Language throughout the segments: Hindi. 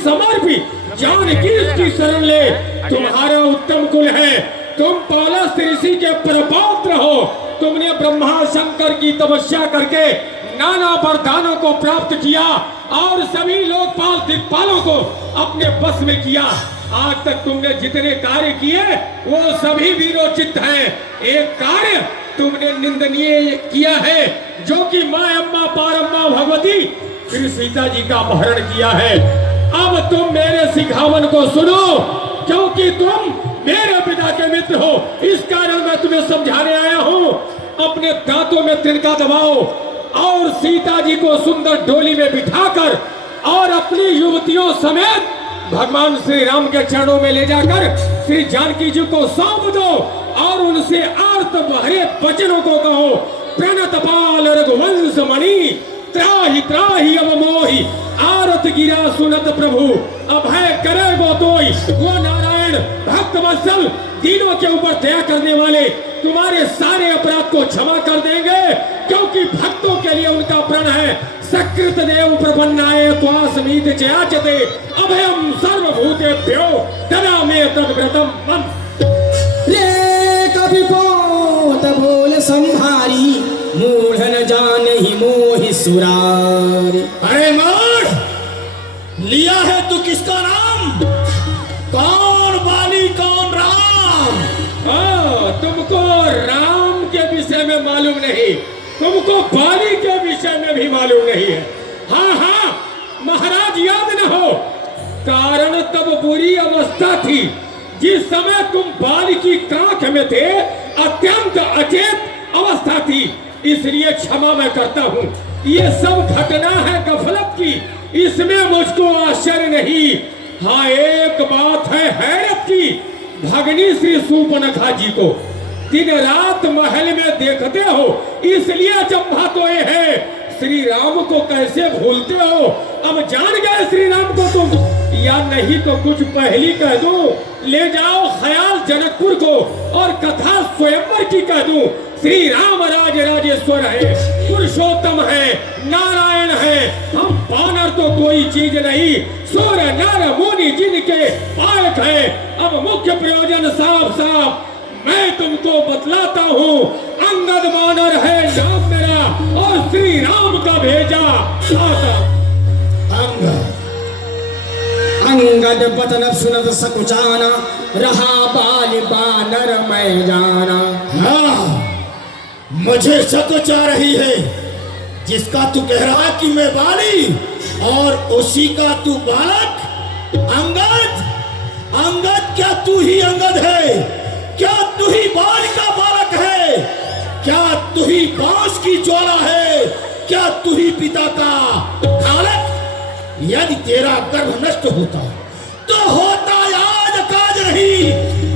समर्पित जानकी की शरण ले। तुम्हारा उत्तम कुल है, तुम पौलस ऋषि के प्रपौत्र हो। तुमने ब्रह्मा शंकर की तपस्या करके नाना वरदानों को प्राप्त किया और सभी लोकपाल दिक्पालों को अपने बस में किया। आज तक तुमने जितने कार्य किए वो सभी वीरोचित हैं। एक कार्य तुमने निंदनीय किया है, जो कि माँ अम्मा पारम्मा भगवती फिर सीता जी का अपहरण किया है। अब तुम मेरे सिखावन को सुनो, क्योंकि तुम मेरे पिता के मित्र हो, इस कारण मैं तुम्हें समझाने आया हूँ। अपने दांतों में तिनका दबाओ और सीता जी को सुंदर डोली में बिठाकर और अपनी युवतियों समेत भगवान श्री राम के चरणों में ले जाकर श्री जानकी जी को सौंप दो और उनसे आर्त भरे वचनों को कहो। प्रणत पाल रघुवंश मणि त्राहि त्राहि अब मोहि, आरत गिरा सुनत प्रभु, अभय करे वो तोई। वो नारायण भक्त वत्सल दीनों के ऊपर दया करने वाले तुम्हारे सारे अपराध को क्षमा कर देंगे, क्योंकि भक्तों के लिए उनका प्रण है। सकृत देव प्रपन्नाय त्वासमीत चयाचते, अभयम सर्वभूतेभ्यो ददा मे तद्व्रतम मम। ले कभी पोत बोल संभारी, मूढ़ न जानहि मोहि सुरारी। अरे मूढ़, लिया है तू किसका नाम? कौन बाली कौन राम? तुमको राम के विषय में मालूम नहीं, तुमको बाली के विषय में भी मालूम नहीं है। हाँ हाँ महाराज, याद न हो, कारण तब बुरी अवस्था थी जिस समय तुम बाली की कांख में थे, अत्यंत अचेत अवस्था थी, इसलिए क्षमा मैं करता हूँ। ये सब घटना है गफलत की, इसमें मुझको आश्चर्य नहीं। हाँ एक बात है हैरत की, भगनी श्री सूर्पनखा जी को दिन रात महल में देखते हो, इसलिए अचंभा तो ये है। श्री राम को कैसे भूलते हो? अब जान गए श्री राम को तुम, या नहीं तो कुछ पहली कह दूं, ले जाओ ख्याल जनकपुर को और कथा स्वयंवर की कह दूं। श्री राम राज राजेश्वर है, पुरुषोत्तम है, नारायण है, हम बानर तो कोई चीज नहीं, सूर्य नर मुनि जिनके पालक है। अब मुख्य प्रयोजन साफ साफ मैं तुमको बतलाता हूँ। अंगद वानर है नाम मेरा और श्री राम का भेजा आता। अंगद बतन सुनत सकुचाना, रहा बाल बानर मैं जाना। हाँ, मुझे शक आ रही है, जिसका तू कह रहा कि मैं बाली और उसी का तू बालक। अंगद, अंगद क्या तू ही अंगद है? क्या तू ही बाल का बालक है? क्या तू ही बांस की ज्वाला है? क्या तू ही पिता का बालक? यदि तेरा गर्भ नष्ट होता तो होता आज काज नहीं।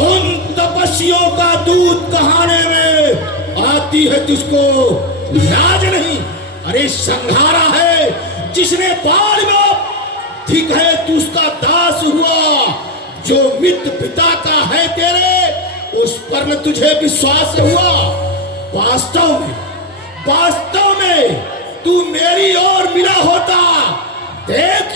उन तपस्वियों का दूध कहाने में आती है तुझको लाज नहीं। अरे संघारा है जिसने बाल में, ठीक है तू उसका दास हुआ, जो मित्र पिता का है तेरे उस पर न तुझे विश्वास हुआ। वास्तव में तू मेरी ओर मिला होता, देख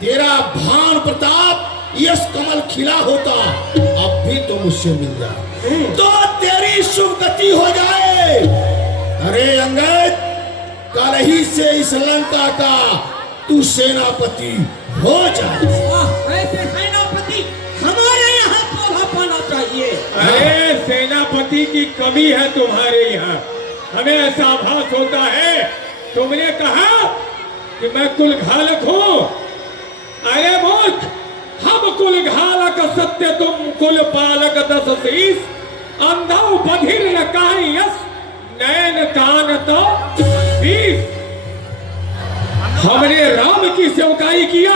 तेरा भान प्रताप यश कमल खिला होता, अब भी तो मुझसे मिल जाए तो तेरी शुभ गति हो जाए। अरे अंगद, कल ही से इस लंका का तू सेनापति हो जाए। ऐसे सेनापति हमारे यहाँ शोभा पाना चाहिए। अरे सेनापति की कमी है तुम्हारे यहाँ, हमें ऐसा आभास होता है। तुमने कहा कि मैं कुलघालक हूँ। अरे मूर्ख, हम कुलघालक सत्य, तुम कुल पालक 10 शीश। अंधौ बधिर न काहि यस, नैन कान तो 20। हमने राम की सेवकाई किया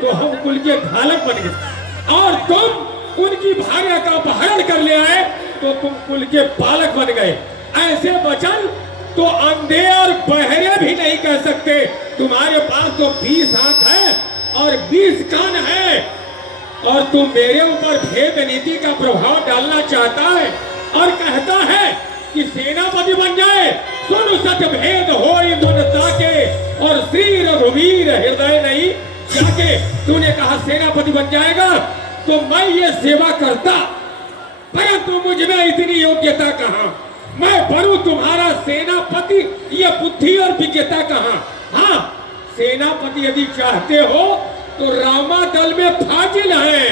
तो हम कुल के घालक बन गए, और तुम उनकी भार्या का अपहरण कर ले आए तो तुम कुल के पालक बन गए। ऐसे वचन तो अंधे और बहरे भी नहीं कह सकते। तुम्हारे पास तो 20 आंख है और 20 कान है, और तुम मेरे ऊपर भेद नीति का प्रभाव डालना चाहता है और कहता है कि सेनापति बन जाए। सुन सत भेद होई मन ताके, और श्री रघुवीर हृदय नहीं जाके तूने कहा सेनापति बन जाएगा तो मैं ये सेवा करता, परंतु मुझ में इतनी योग्यता कहाँ, मैं बनूं तुम्हारा सेनापति, ये बुद्धि और विज्ञता कहाँ। हाँ, सेनापति यदि चाहते हो तो रामा दल में फाजिल है,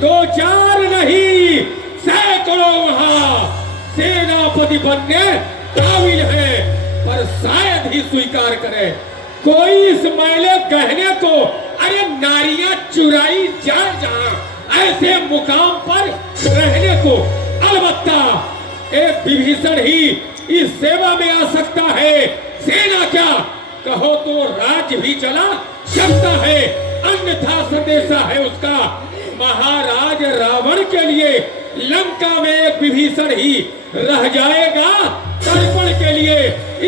2-4 नहीं सैकड़ों वहां सेनापति बनने काबिल है, पर शायद ही स्वीकार करे कोई इस मैले कहने को। अरे नारियां चुराई जाए जहां ऐसे मुकाम पर रहने को, अलबत्ता एक विभीषण ही इस सेवा में आ सकता है। सेना क्या कहो तो राज्य भी चला सकता है, अन्यथा संदेशा है उसका महाराज रावण के लिए लंका में एक विभीषण ही रह जाएगा तर्पण के लिए।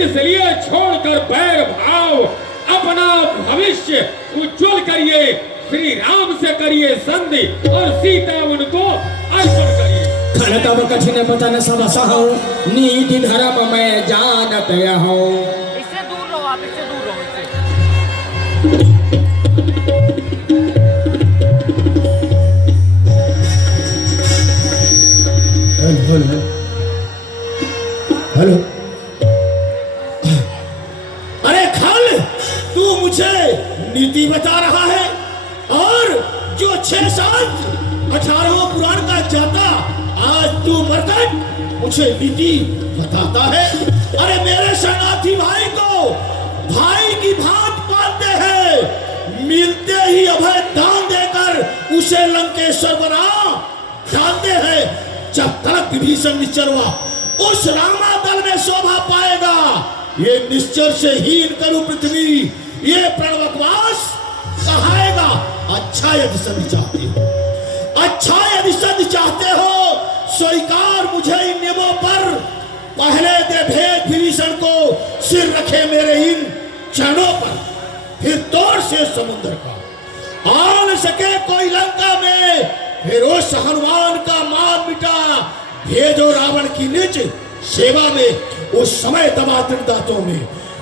इसलिए छोड़कर बैर भाव अपना भविष्य उज्जवल करिए, श्री राम से करिए संधि और सीता उनको अर्पण करिए। खन तब कठिन पतन सब सहु, नीति धर्म मैं जानत हूँ। इससे दूर रहो, आप इससे दूर रहो इससे। हेलो हेलो, अरे खल, तू मुझे नीति बता रहा है और जो 6-7 18वां पुराण का जाता आज तू मरकट मुझे नीति बताता है। अरे मेरे शरणार्थी भाई को भाई की भांत पालते हैं, मिलते ही अभय दान देकर उसे लंकेश्वर बना डालते हैं। जब तक विभीषण निश्चरवा उस रामा दल में शोभा पाएगा, ये निश्चर से हीन करू पृथ्वी, ये प्रणवकवास कहाएगा। अच्छा यदि सदी चाहते हो, अच्छा यदि सदी चाहते हो, स्वीकार मुझे इन नियमों पर पहले दे भेद विभीषण को, सिर रखे मेरे इन चरणों पर, फिर तोड़ से समुद्र का आ न सके कोई लंका में, फिर उस हनुमान का मान मिटा, भेजो रावण की निज सेवा में, उस समय दबा दांतों में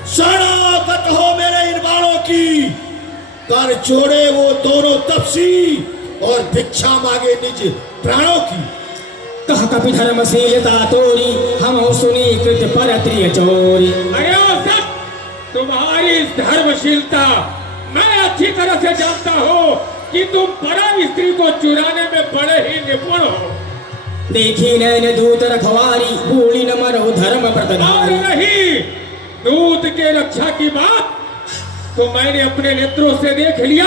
शरणागत हो मेरे इन बाणों की, कर छोड़े वो दोनों तपसी और भिक्षा मांगे निज प्राणों की। कह कपि धर्मशीलता तोरी, हम सुनी कृत पर त्रिय चोरी। अरे ओ सब, तुम्हारी इस धर्मशीलता मैं अच्छी तरह से जानता हूँ कि तुम परम स्त्री को चुराने में बड़े ही निपुण हो। देखी नैन दूत रखवारी, भूली न मरो धर्म और प्रतिधारी। नहीं, दूत के रक्षा की बात तो मैंने अपने नेत्रों से देख लिया।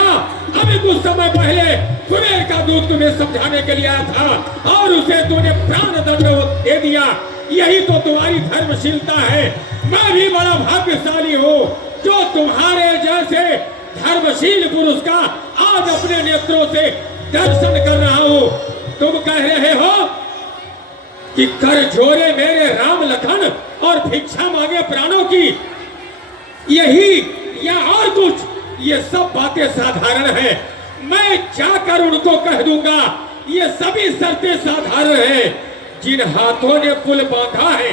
अभी कुछ समय पहले कुबेर का दूत तुम्हें समझाने के लिए आया था और उसे तूने प्राण दंड दे दिया। यही तो तुम्हारी धर्मशीलता है। मैं भी बड़ा भाग्यशाली हूँ जो तुम्हारे जैसे धर्मशील पुरुष का आज अपने नेत्रों से दर्शन कर रहा हूँ। तुम कह रहे हो कि कर जोरे मेरे राम लखन और भिक्षा मांगे प्राणों की, यही या और कुछ, ये सब बातें साधारण है। मैं जाकर उनको कह दूंगा ये सभी शर्तें साधारण है। जिन हाथों ने पुल बांधा है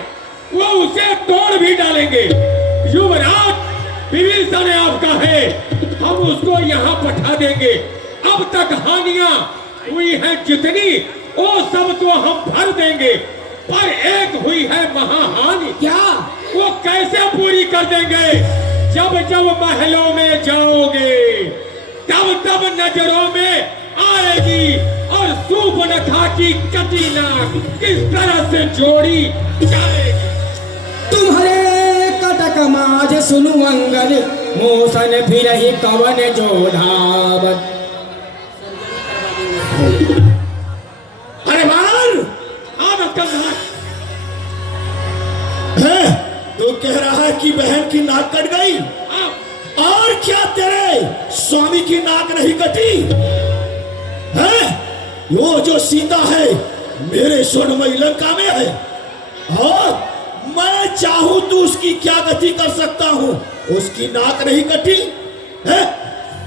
वो उसे तोड़ भी डालेंगे। युवराज विभीषण आपका है, हम उसको यहाँ पठा देंगे। अब तक हानियां हुई है जितनी, वो सब तो हम भर देंगे, पर एक हुई है महाहानि। क्या? वो कैसे पूरी कर देंगे? जब जब महलों में जाओगे तब तब नजरों में आएगी और सूर्पनखा की कटी नाक किस तरह से जोड़ी जाएगी। तुम्हारे कटक माज सुनु अंगद, मोसन फिर ही कवन जोधावत। अरे मार है, तो कह रहा है कि बहन की नाक कट गई, और क्या तेरे स्वामी की नाक नहीं कटी है? वो जो सीता है मेरे स्वर्णमयी लंका में है, और मैं चाहूं तो उसकी क्या गति कर सकता हूं, उसकी नाक नहीं कटी है।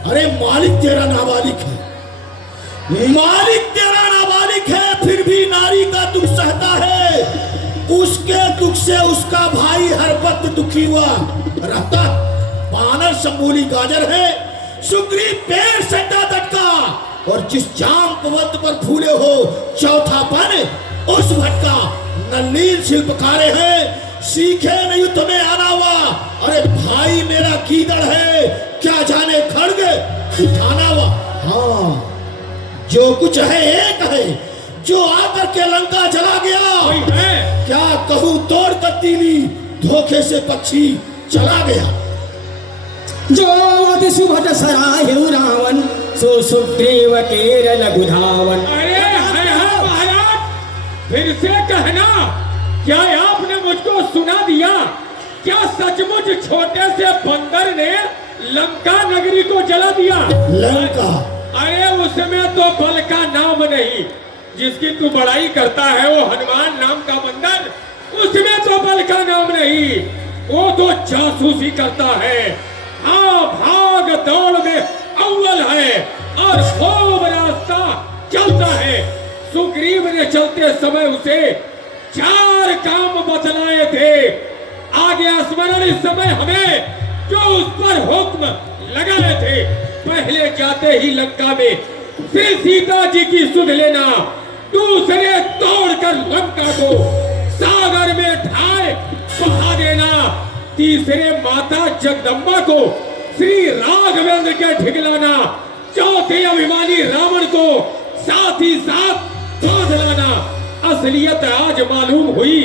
अरे मालिक तेरा नाबालिग है, मालिक तेरा नाबालिग है, फिर भी नारी का दुख सहता है। उसके दुख से उसका भाई हर वक्त दुखी हुआ रहता। वानर संबूली गाजर है, सुग्रीव पैर सट्टा दटका, और जिस जाम पवत पर फूले हो चौथापन, उस भटका नलीन शिल्पकारे हैं, सीखे नहीं युद्ध में आना हुआ। अरे भाई मेरा कीदड़ है, क्या जाने खड़ग उठाना हुआ। हाँ, जो कुछ है एक है, जो आकर के लंका चला गया। वही है। क्या कहूँ तोड़ कर तीली, धोखे से पक्षी चला गया। जो अति सुभट सराह्यु रावण, सो सुग्रीव केर लघु धावन। अरे है महाराज, फिर से कहना, क्या आपने मुझको सुना दिया? क्या सचमुच छोटे से बंदर ने लंका नगरी को जला दिया? लंका? अरे उसमें तो बल का नाम नहीं। जिसकी तू बड़ाई करता है वो हनुमान नाम का बंदर, उसमें तो बल का नाम नहीं, वो तो जासूसी करता है। हाँ, भाग दौड़ में अव्वल है और खूब रास्ता चलता है। सुग्रीव ने चलते समय उसे 4 काम बतलाए थे। आगे स्मरण इस समय हमें जो उस पर हुक्म लगाए थे। पहले जाते ही लंका में श्री सीता जी की सुध लेना, दूसरे तोड़कर लंका को सागर में ढाए बहा देना, तीसरे माता जगदम्बा को श्री राघवेंद्र के ठिगलाना, चौथे अभिमानी रावण को साथ ही साथ बांध लाना। असलियत आज मालूम हुई,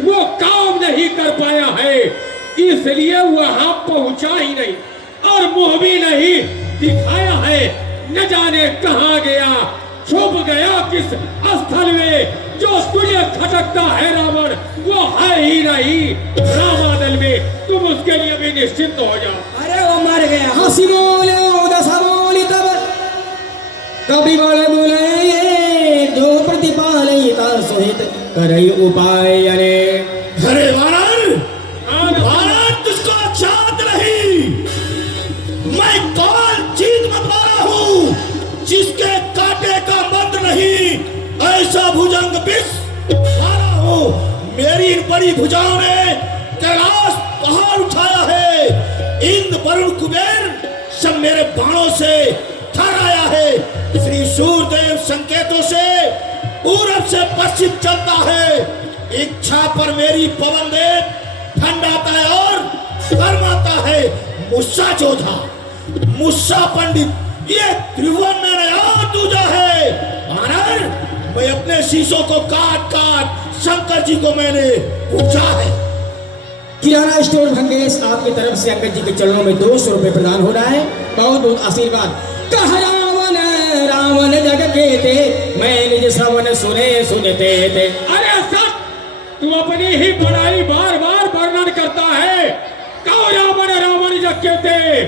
वो काम नहीं कर पाया है, इसलिए वहां पहुंचा ही नहीं और मुंह भी नहीं दिखाया है। न जाने कहां गया, छुप गया किस स्थल में। जो तुझे खटकता है रावण, वो है ही नहीं रामादल में। तुम उसके लिए भी निश्चिंत हो जाओ। अरे वो मर गया। हंसी बोले दशा बोली तब कभी बड़ बोले, ये जो प्रतिपालयिता सोहित करई उपाय। अरे वानर, वानर तुझको चाहत नहीं। मैं कौन चीज बता हूँ जिसके काटे का मंत्र नहीं, ऐसा भुजंग विष मारा हूँ। मेरी इन बड़ी भुजाओं ने कैलाश पहाड़ उठाया है। इंद्र वरुण कुबेर सब मेरे बाणों से थर आया है। श्री सूर्यदेव संकेतों से पूरब से पश्चिम चलता है। इच्छा पर मेरी पवन देव ठंडाता है और फरमाता है। मुस्सा जोधा, मुस्सा पंडित, ये त्रिभुवन में नया दूजा है। वानर, मैं अपने शीशों को काट काट शंकर जी को मैंने पूछा है। किराना स्टोर भंगेश आपकी तरफ से अंगद जी के चरणों में 200 रुपए प्रदान हो रहा है। बहुत बहुत आशीर्वाद। कह रावण रावण जग के थे, मैं निज श्रवण सुने सुनते थे। अरे सत, तू अपनी ही बड़ाई बार बार वर्णन करता है। कहो रावण रावण जग के थे,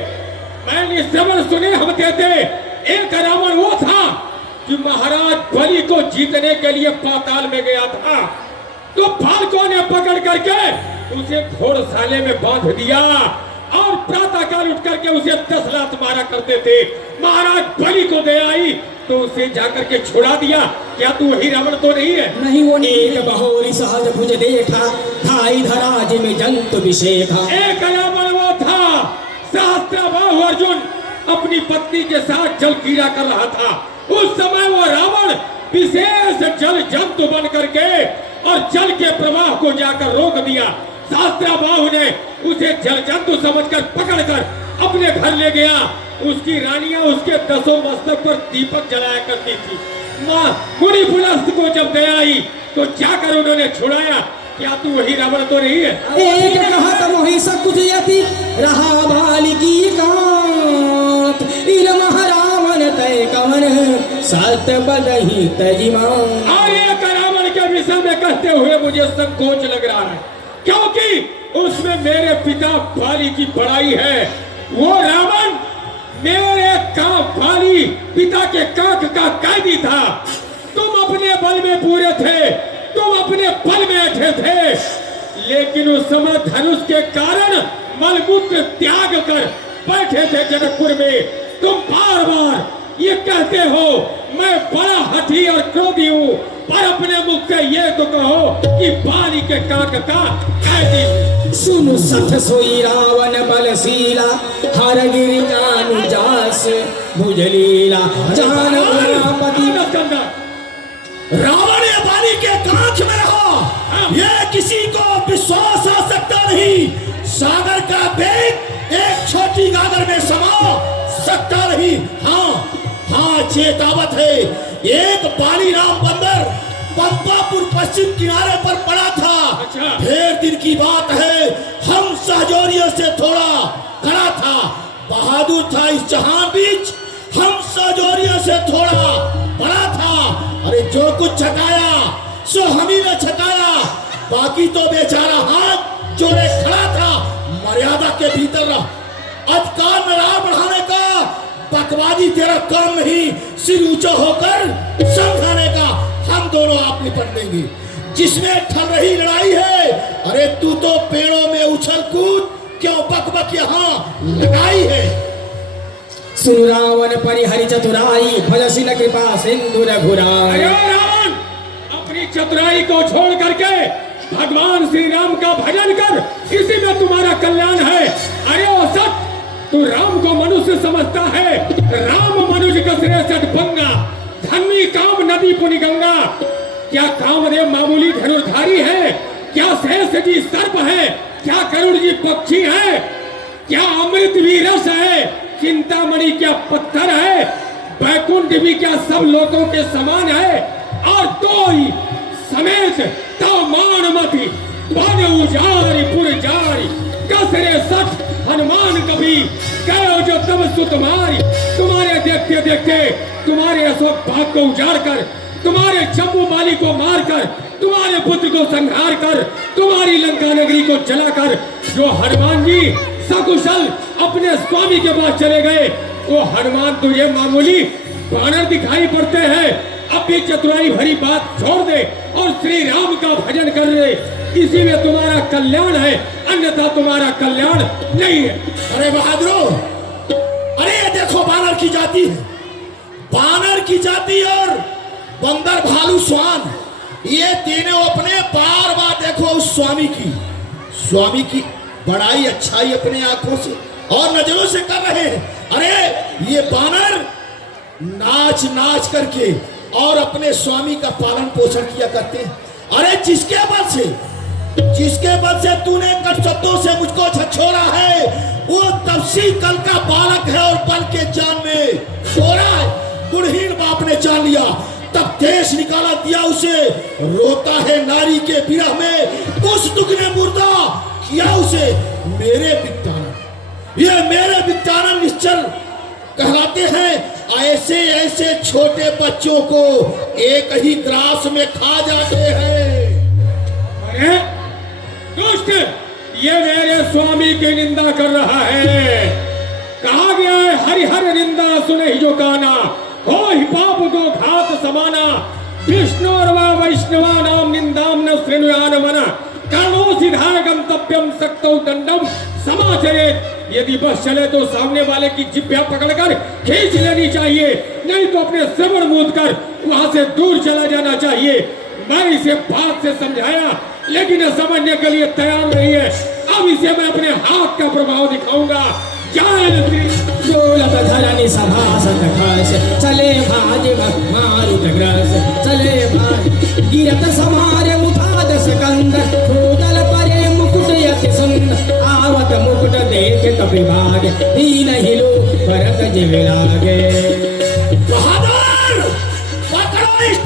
मैंने श्रवण सुने हम थे। एक रावण वो था कि महाराज बलि को जीतने के लिए पाताल में गया था, तो बालकों ने पकड़ करके उसे घोड़शाले में बांध दिया और प्रातःकाल उठ करके उसे 10 लात मारा करते थे। महाराज बलि को दे आई तो उसे जाकर के छुड़ा दिया। क्या तू वही रावण तो नहीं है? नहीं, वो एक बहोरी सहज भुज देखा, था इधराज में जंतु विषेखा। एक रावण वो था सहस्त्रबाहु अर्जुन अपनी पत्नी के साथ जल क्रीड़ा कर रहा था। उस समय वो रावण विशेष जल जंतु बन करके और जल के प्रवाह को जाकर रोक दिया। सहस्त्रबाहु ने उसे जल जंतु समझकर पकड़कर अपने घर ले गया। उसकी रानियां उसके 10 मस्तक पर दीपक जलाया करती थी। मां मुनि पुलस्त को जब दे आई तो जाकर उन्होंने छुड़ाया। क्या तू वही रावण तो नहीं है? एक कहत मोहि सकुच यति, रहा बालिकी कांत। इर महारावण तय कवन, सत्य बदही तजिमान। और एक रावण के विषय में कहते हुए मुझे संकोच लग रहा है, क्योंकि उसमें मेरे पिता बाली की बड़ाई है। वो रावण मेरे बाली पिता के काक का कैदी था। तुम अपने बल में पूरे थे, तुम अपने बल में अठे थे, लेकिन उस समय धनुष के कारण मलमूत्र त्याग कर बैठे थे जनकपुर में। तुम बार बार ये कहते हो मैं बड़ा हठी और क्रोधी हूँ, पर अपने मुख से ये तो कहो कि बाली के काक का कैदी हूँ। सुनु सठ सोई रावण बलशीला हर गिरि जानु जास भुजलीला जान उमापति रावण ये बाली के कांच में रहा, ये किसी को विश्वास आ सकता नहीं। सागर का वेग एक छोटी गागर में समा सकता नहीं। हाँ चेतावत है। एक बाली नाम बंदर पंपापुर पश्चिम किनारे पर पड़ा था। अच्छा। ढेर दिन की बात है। हम सहजोरियों से थोड़ा खड़ा था, बहादुर था इस जहां बीच। हम सहजोरियों से थोड़ा बड़ा था। अरे जो कुछ छकाया सो हम ही ने छकाया, बाकी तो बेचारा हाथ जोड़े खड़ा था। मर्यादा के भीतर रहा। अधिकार में राह बढ़ाने का बकवादी तेरा काम नहीं, सिर ऊंचा होकर समझाने का। हम दोनों आप निपट लेंगे। जिसमें ठल रही लड़ाई है, अरे तू तो पेड़ों में उछल कूद क्यों बक यहाँ लगाई है। सुनु रावण परिहरि चतुराई फलशील कृपा सिंधु रघुराई। अरे रावण, अपनी चतुराई को छोड़ करके भगवान श्री राम का भजन कर, इसी में तुम्हारा कल्याण है। अरे ओ सत, तू राम को मनुष्य समझता है। राम मनुष्य कसरे सठ पंगा, धन्वी काम नदी पुनि गंगा। क्या कामदेव मामूली धनुर्धारी है? क्या शेष जी सर्प है? क्या करुण जी पक्षी है? क्या अमृत भी रस है? चिंतामणि क्या पत्थर है? बैकुंठ भी क्या सब लोगों के समान है? और तो ही समेत मान मति बन उजारी पुर जारी, कसरे सठ हनुमान कभी गयो जो तब सुतमारी। तुम्हारे देखते देखते तुम्हारे अशोक बाग को उजाड़ कर, तुम्हारे चंबू माली को मारकर, तुम्हारे पुत्र को संहार कर, तुम्हारी लंका नगरी को जलाकर जो हनुमान जी सकुशल अपने स्वामी के पास चले गए, वो हनुमान तुझे मामूली बानर दिखाई पड़ते हैं। अब भी चतुराई भरी बात छोड़ दे और श्री राम का भजन कर ले, इसी में तुम्हारा कल्याण है, अन्यथा तुम्हारा कल्याण नहीं है। अरे बहादुरों, अरे ये देखो बानर की जाति है, बानर की जाति और बंदर भालू स्वान, ये तीनों अपने बार बार देखो उस स्वामी की बड़ाई अच्छाई अपने आंखों से और नजरों से कर रहे हैं। अरे ये बानर नाच नाच करके और अपने स्वामी का पालन पोषण किया करते हैं। अरे जिसके बल से तूने कट शब्दों से मुझको झकझोरा है, वो तपसी कल का बालक है और बल के जान में सोरा है। गुणहीन बाप ने जान लिया, तब देश निकाला दिया उसे, रोता है नारी के विरह में, उस दुख ने मुर्दा किया उसे। मेरे वित्तानंद निश्चल कहलाते हैं। ऐसे छोटे बच्चों को एक ही ग्रास में खा जाते हैं। अरे दुष्ट, ये मेरे स्वामी की निंदा कर रहा है। कहा गया है हरिहर निंदा सुने ही जो काना, हो ही पाप को घात समाना। विष्णु और वैष्णवा नाम निंदाम न श्रेणुयान मना, कर्णो सिधाय गंतव्यम सक्तौ दंडम समाचरेत। यदि बस चले तो सामने वाले की जिभ्या पकड़कर खींच लेनी चाहिए, नहीं तो अपने श्रवण मूंद कर वहां से दूर चला जाना चाहिए। मैं इसे बात से समझाया, लेकिन समझने के लिए तैयार नहीं है। अब इसे मैं अपने हाथ का प्रभाव दिखाऊंगा। चले भाज मारुत ग्रस, चले भाज गिरत समारे मुताद सकंदर, भूतल परे मुकुट यति सुंदर, आवत मुकुट देख कपिभाग, दीन हिलो भरत जिव लागे। बहादुर, पकड़ो इस